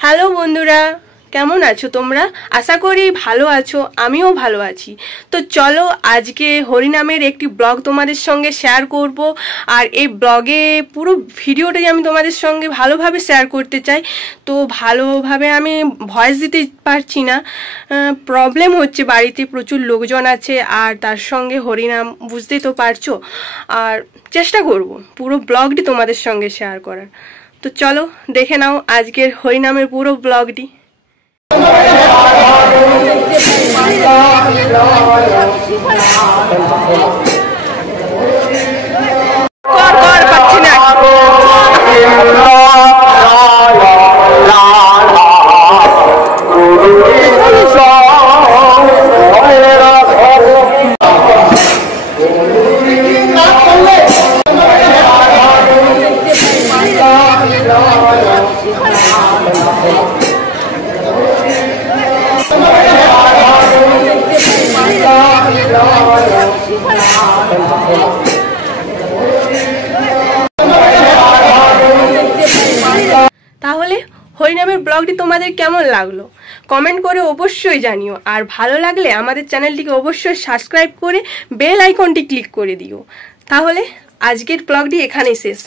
Hello বন্ধুরা, কেমন আছো তোমরা? আশা করি ভালো আছো, আমিও ভালো আছি। তো চলো আজকে হরিনামের একটি ব্লগ তোমাদের সঙ্গে শেয়ার করব। আর এই ব্লগে পুরো ভিডিওটাই আমি তোমাদের সঙ্গে ভালোভাবে শেয়ার করতে চাই। তো ভালোভাবে আমি ভয়েস দিতে পারছি না, প্রবলেম হচ্ছে, বাড়িতে প্রচুর লোকজন আছে আর তার সঙ্গে হরিনাম, বুঝতেই তো পারছো। আর চেষ্টা করব পুরো ব্লগটি তোমাদের সঙ্গে শেয়ার করার। তো চলো দেখে নাও আজকের হরিনামের পুরো ব্লগটি। তাহলে হরিনামের ব্লগটি তোমাদের কেমন লাগলো কমেন্ট করে অবশ্যই জানিও। আর ভালো লাগলে আমাদের চ্যানেলটিকে অবশ্যই সাবস্ক্রাইব করে বেল আইকনটি ক্লিক করে দিও। তাহলে আজকের ব্লগটি এখানেই শেষ।